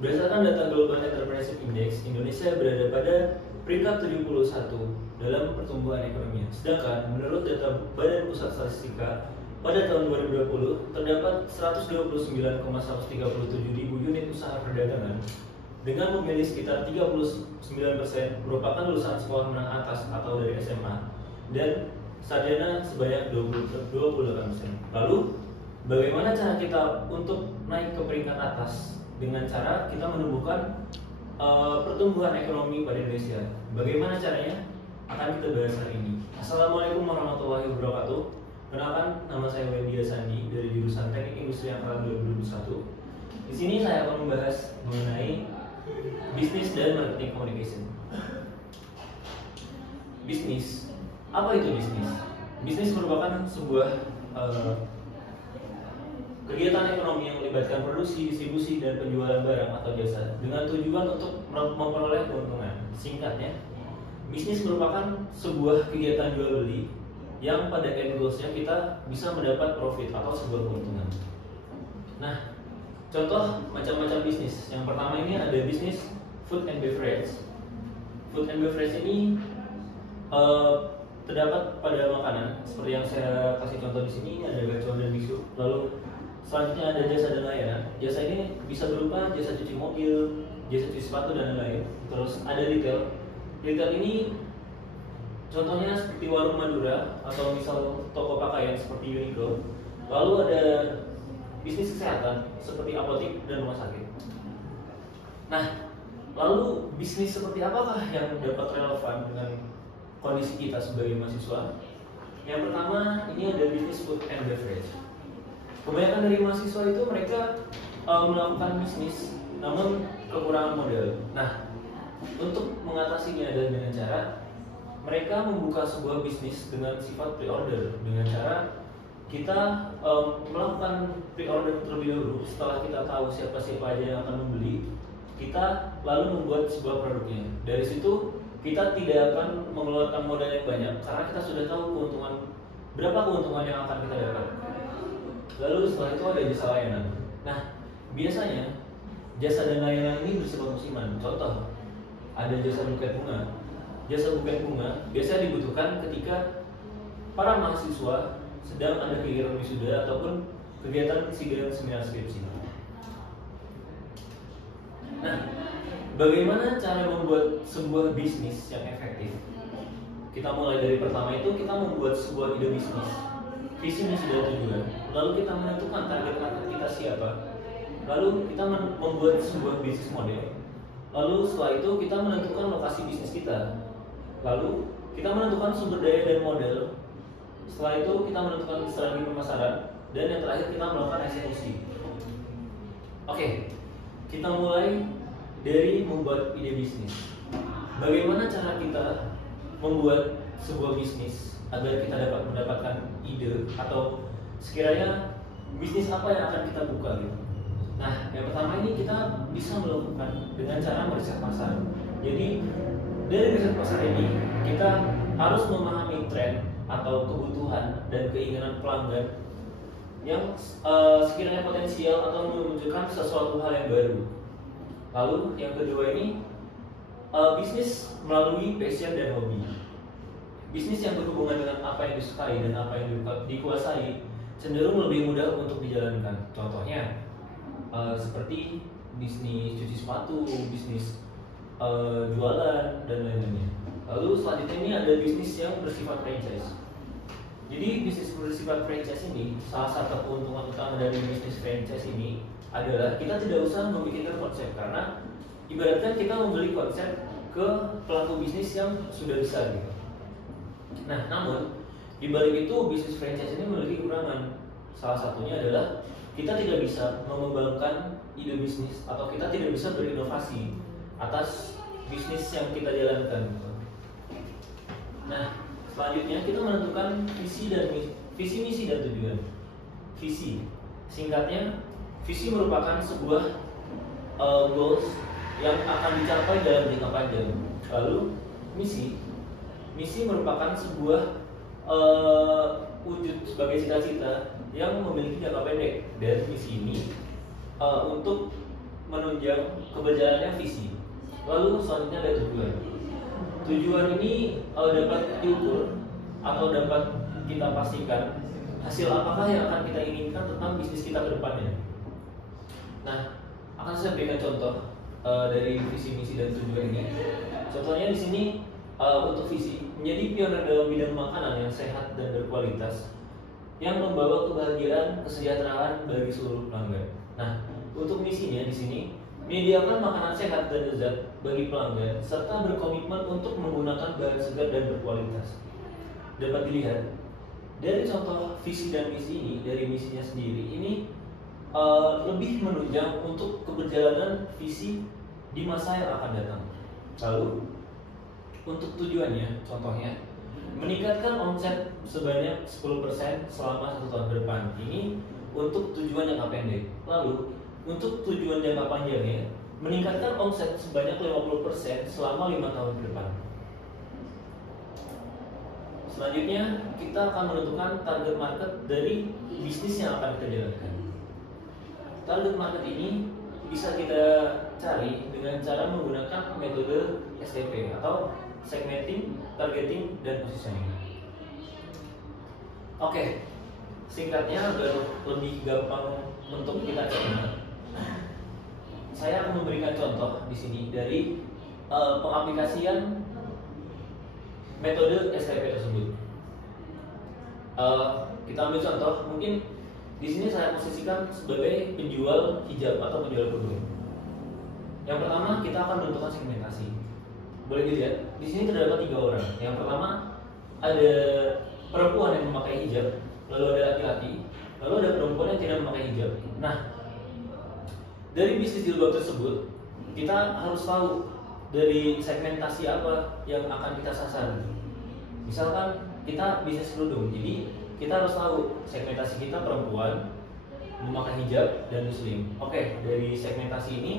Berdasarkan data Global Entrepreneurship Index, Indonesia berada pada peringkat 71 dalam pertumbuhan ekonomi. Sedangkan menurut data Badan Pusat Statistika, pada tahun 2020 terdapat 129,137 ribu unit usaha perdagangan dengan memilih sekitar 39% merupakan lulusan sekolah menengah atas atau dari SMA dan sarjana sebanyak 28%. Lalu, bagaimana cara kita untuk naik ke peringkat atas? Dengan cara kita menumbuhkan pertumbuhan ekonomi pada Indonesia. Bagaimana caranya? Akan kita bahas hari ini. Assalamualaikum warahmatullahi wabarakatuh. Kenalkan, nama saya Wendy Sandi dari jurusan Teknik Industri Angkatan 2021. Di sini saya akan membahas mengenai bisnis dan marketing communication. Bisnis, apa itu bisnis? Bisnis merupakan sebuah kegiatan ekonomi yang melibatkan produksi, distribusi, dan penjualan barang atau jasa dengan tujuan untuk memperoleh keuntungan. Singkatnya, bisnis merupakan sebuah kegiatan jual beli yang pada end goals-nya kita bisa mendapat profit atau sebuah keuntungan. Nah, contoh macam-macam bisnis. Yang pertama ini ada bisnis food and beverage. Food and beverage ini terdapat pada makanan, seperti yang saya kasih contoh di sini. Ini ada gacuan dan bisu. Lalu selanjutnya ada jasa dan layanan. Jasa ini bisa berupa jasa cuci mobil, jasa cuci sepatu, dan lain-lain. Terus ada retail. Retail ini contohnya seperti warung Madura atau misal toko pakaian seperti Uniqlo. Lalu ada bisnis kesehatan seperti apotek dan rumah sakit. Nah, lalu bisnis seperti apakah yang dapat relevan dengan kondisi kita sebagai mahasiswa? Yang pertama, ini ada bisnis food and beverage. Kebanyakan dari mahasiswa itu mereka melakukan bisnis namun kekurangan modal. Nah, untuk mengatasinya adalah dengan cara mereka membuka sebuah bisnis dengan sifat pre-order, dengan cara kita melakukan pre-order terlebih dahulu. Setelah kita tahu siapa-siapa aja yang akan membeli, kita lalu membuat sebuah produknya. Dari situ kita tidak akan mengeluarkan modal yang banyak karena kita sudah tahu berapa keuntungan yang akan kita dapat. Lalu setelah itu ada jasa layanan. Nah, biasanya jasa dan layanan ini bersifat musiman. Contoh, ada jasa buket bunga. Jasa buket bunga biasanya dibutuhkan ketika para mahasiswa sedang ada kegiatan wisuda ataupun kegiatan sidang seminar skripsi. Nah, bagaimana cara membuat sebuah bisnis yang efektif? Kita mulai dari pertama itu kita membuat sebuah ide bisnis, visi misi dan tujuan. Lalu kita menentukan target market kita siapa. Lalu kita membuat sebuah bisnis model. Lalu setelah itu kita menentukan lokasi bisnis kita. Lalu kita menentukan sumber daya dan model. Setelah itu kita menentukan strategi pemasaran. Dan yang terakhir kita melakukan eksekusi. Oke, kita mulai dari membuat ide bisnis. Bagaimana cara kita membuat sebuah bisnis agar kita dapat mendapatkan ide atau sekiranya bisnis apa yang akan kita buka gitu. Nah, yang pertama ini kita bisa melakukan dengan cara meriset pasar. Jadi dari riset pasar ini kita harus memahami tren atau kebutuhan dan keinginan pelanggan yang sekiranya potensial atau menunjukkan sesuatu hal yang baru. Lalu yang kedua ini bisnis melalui passion dan hobi. Bisnis yang berhubungan dengan apa yang disukai dan apa yang dikuasai cenderung lebih mudah untuk dijalankan. Contohnya seperti bisnis cuci sepatu, bisnis jualan, dan lain-lainnya. Lalu selanjutnya ini ada bisnis yang bersifat franchise. Jadi bisnis bersifat franchise ini, salah satu keuntungan utama dari bisnis franchise ini adalah kita tidak usah memikirkan konsep, karena ibaratkan kita membeli konsep ke pelaku bisnis yang sudah besar gitu. Nah, namun di balik itu bisnis franchise ini memiliki kekurangan. Salah satunya adalah kita tidak bisa mengembangkan ide bisnis atau kita tidak bisa berinovasi atas bisnis yang kita jalankan. Nah, selanjutnya kita menentukan visi misi dan tujuan. Visi, singkatnya, visi merupakan sebuah goals yang akan dicapai dalam jangka panjang. Lalu misi merupakan sebuah wujud sebagai cita-cita yang memiliki jangka pendek. Dan misi ini untuk menunjang keberjalanannya visi. Lalu selanjutnya ada tujuan. Tujuan ini dapat diukur atau dapat kita pastikan hasil apakah yang akan kita inginkan tentang bisnis kita ke depannya. Nah, akan saya berikan contoh dari visi, misi, dan tujuan ini. Contohnya di sini untuk visi, menjadi pionir dalam bidang makanan yang sehat dan berkualitas yang membawa kebahagiaan, kesejahteraan bagi seluruh pelanggan. Nah, untuk misinya di sini, menyediakan makanan sehat dan lezat bagi pelanggan serta berkomitmen untuk menggunakan bahan segar dan berkualitas. Dapat dilihat dari contoh visi dan misi ini, dari misinya sendiri ini lebih menunjang untuk keberjalanan visi di masa yang akan datang. Lalu untuk tujuannya, contohnya meningkatkan omset sebanyak 10% selama 1 tahun ke depan. Ini untuk tujuan jangka pendek. Lalu untuk tujuan jangka panjangnya, meningkatkan omset sebanyak 50% selama 5 tahun ke depan. Selanjutnya, kita akan menentukan target market dari bisnis yang akan kita jalankan. Target market ini bisa kita cari dengan cara menggunakan metode STP atau segmenting, targeting, dan positioning. Oke, singkatnya agar lebih gampang untuk kita cerna, saya akan memberikan contoh di sini dari pengaplikasian metode STP tersebut. Kita ambil contoh, mungkin di sini saya posisikan sebagai penjual hijab atau penjual kerudung. Yang pertama, kita akan menentukan segmentasi. Boleh dilihat, di sini terdapat 3 orang. Yang pertama, ada perempuan yang memakai hijab, lalu ada laki-laki, lalu ada perempuan yang tidak memakai hijab. Nah, dari bisnis jilbab tersebut, kita harus tahu dari segmentasi apa yang akan kita sasar. Misalkan kita bisnis kerudung, jadi kita harus tahu segmentasi kita perempuan, memakai hijab, dan muslim. Oke, dari segmentasi ini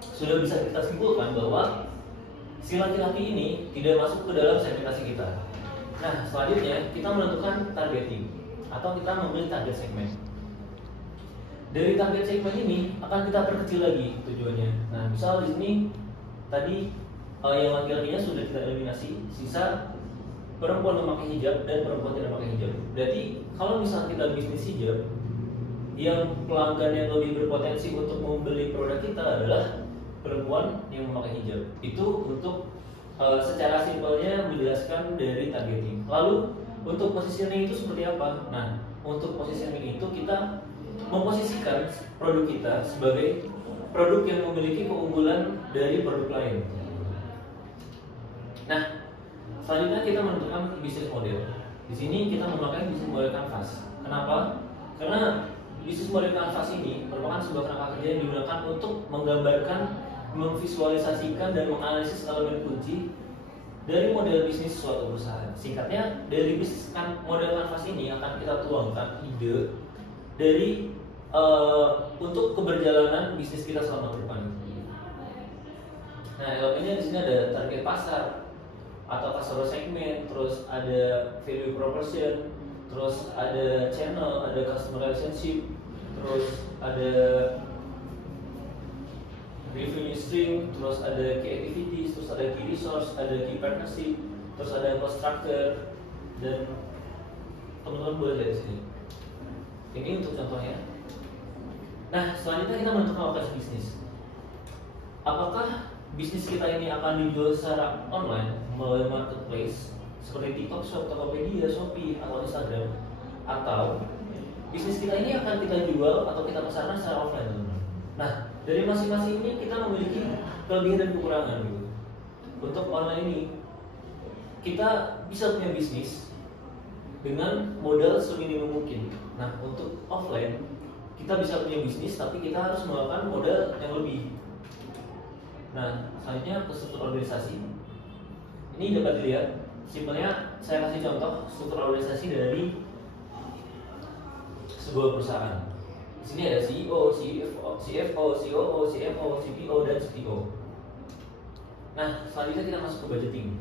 sudah bisa kita simpulkan bahwa si laki-laki ini tidak masuk ke dalam segmentasi kita. Nah, selanjutnya kita menentukan targeting atau kita memilih target segmen. Dari target segmen ini akan kita perkecil lagi tujuannya. Nah, misal di sini tadi yang laki-lakinya sudah kita eliminasi, sisa perempuan memakai hijab dan perempuan tidak memakai hijab. Berarti kalau misal kita bisnis hijab, yang pelanggan yang lebih berpotensi untuk membeli produk kita adalah perempuan yang memakai hijab. Itu untuk secara simpelnya menjelaskan dari targeting. Lalu untuk positioning itu seperti apa? Nah, untuk positioning itu kita memposisikan produk kita sebagai produk yang memiliki keunggulan dari produk lain. Nah, selanjutnya kita menentukan bisnis model. Di sini kita memakai bisnis model kanvas. Kenapa? Karena bisnis model kanvas ini merupakan sebuah kerangka kerja yang digunakan untuk menggambarkan, memvisualisasikan, dan menganalisis elemen kunci dari model bisnis suatu perusahaan. Singkatnya, dari bisnis model kanvas ini akan kita tuangkan ide dari untuk keberjalanan bisnis kita selama ke depan. Nah, elemennya di sini ada target pasar atau customer segment, terus ada value proposition, terus ada channel, ada customer relationship, terus ada revenue stream, terus ada key activities, terus ada key resource, ada key partnership, terus ada cost structure, dan teman-teman boleh lihat di sini. Ini untuk contohnya. Nah, selanjutnya kita menentukan lokasi bisnis. Apakah bisnis kita ini akan dijual secara online melalui marketplace seperti TikTok Shop, Tokopedia, Shopee, atau Instagram, atau bisnis kita ini akan kita jual atau kita pasarkan secara offline, teman-teman. Nah, dari masing-masing ini kita memiliki kelebihan dan kekurangan gitu. Untuk online ini kita bisa punya bisnis dengan modal seminimum mungkin. Nah, untuk offline kita bisa punya bisnis tapi kita harus melakukan modal yang lebih. Nah, selanjutnya ke struktur organisasi. Ini dapat dilihat, simpelnya saya kasih contoh struktur organisasi dari sebuah perusahaan. Di sini ada CEO, CFO, COO, CMO, CPO, dan CTO. Nah, selanjutnya kita masuk ke budgeting.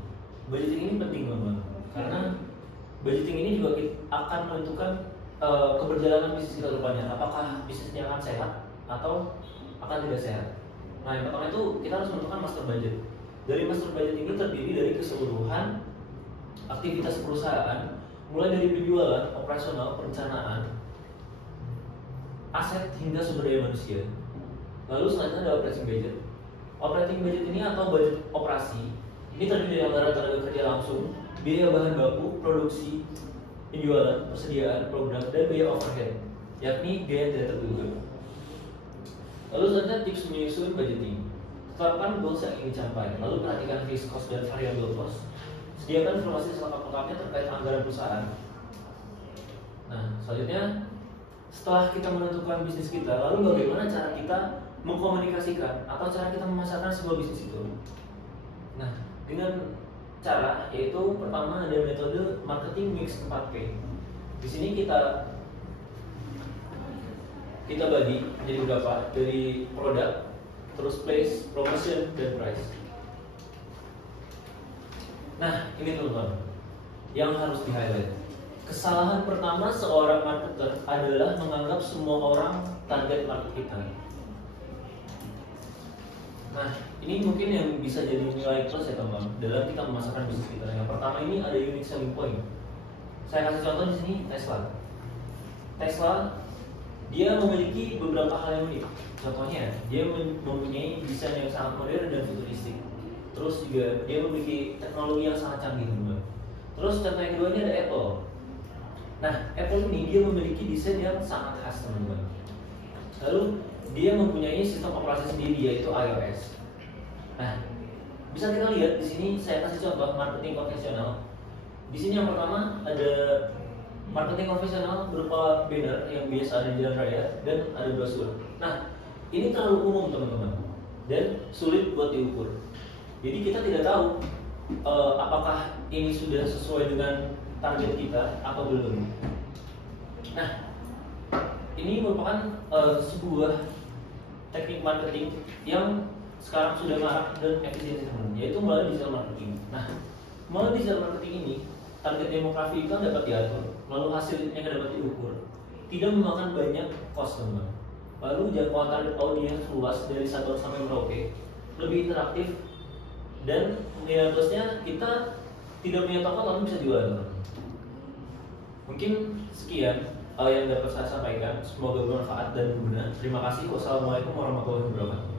Budgeting ini penting, teman-teman, karena budgeting ini juga akan menentukan keberjalanan bisnis kita ke depannya. Apakah bisnisnya akan sehat atau akan tidak sehat. Nah, yang pertama itu kita harus menentukan master budget. Dari master budget ini terdiri dari keseluruhan aktivitas perusahaan, mulai dari penjualan, operasional, perencanaan, aset hingga sumber daya manusia. Lalu selanjutnya ada operating budget. Operating budget ini atau budget operasi ini terdiri dari antara tenaga kerja langsung, biaya bahan baku, produksi, penjualan, persediaan, program, dan biaya overhead, yakni biaya tidak terduga. Lalu selanjutnya tips menyusun budgeting. Tetapkan goals yang ingin dicapai, lalu perhatikan fixed cost dan variable cost. Sediakan informasi selengkap-lengkapnya terkait anggaran perusahaan. Nah, selanjutnya setelah kita menentukan bisnis kita, lalu bagaimana cara kita mengkomunikasikan atau cara kita memasarkan sebuah bisnis itu? Nah, dengan cara yaitu pertama ada metode marketing mix 4P. Di sini kita bagi menjadi beberapa, dari produk, terus place, promotion, dan price. Nah, ini teman-teman yang harus di-highlight. Kesalahan pertama seorang marketer adalah menganggap semua orang target market kita. Nah, ini mungkin yang bisa jadi nilai plus ya teman-teman dalam kita memasarkan bisnis kita. Yang pertama ini ada unique selling point. Saya kasih contoh di sini Tesla. Tesla dia memiliki beberapa hal yang unik. Contohnya, dia mempunyai desain yang sangat modern dan futuristik. Terus juga dia memiliki teknologi yang sangat canggih, teman-teman. Terus contoh yang kedua ini ada Apple. Nah, Apple ini dia memiliki desain yang sangat khas, teman-teman. Lalu dia mempunyai sistem operasi sendiri yaitu iOS. Nah, bisa kita lihat di sini saya kasih contoh marketing konvensional. Di sini yang pertama ada marketing konvensional berupa banner yang biasa ada di jalan raya dan ada brosur. Nah, ini terlalu umum teman-teman dan sulit buat diukur. Jadi kita tidak tahu apakah ini sudah sesuai dengan target kita atau belum. Nah, ini merupakan sebuah teknik marketing yang sekarang sudah marak dan efisien, yaitu melalui digital marketing. Nah, melalui digital marketing ini target demografi itu dapat diatur, lalu hasilnya dapat diukur, tidak memakan banyak cost, teman. Lalu jangkauan target audiens luas dari Sabang sampai Merauke, lebih interaktif, dan nilai plusnya kita tidak punya toko tapi bisa jualan. Mungkin sekian yang dapat saya sampaikan. Semoga bermanfaat dan berguna. Terima kasih. Wassalamualaikum warahmatullahi wabarakatuh.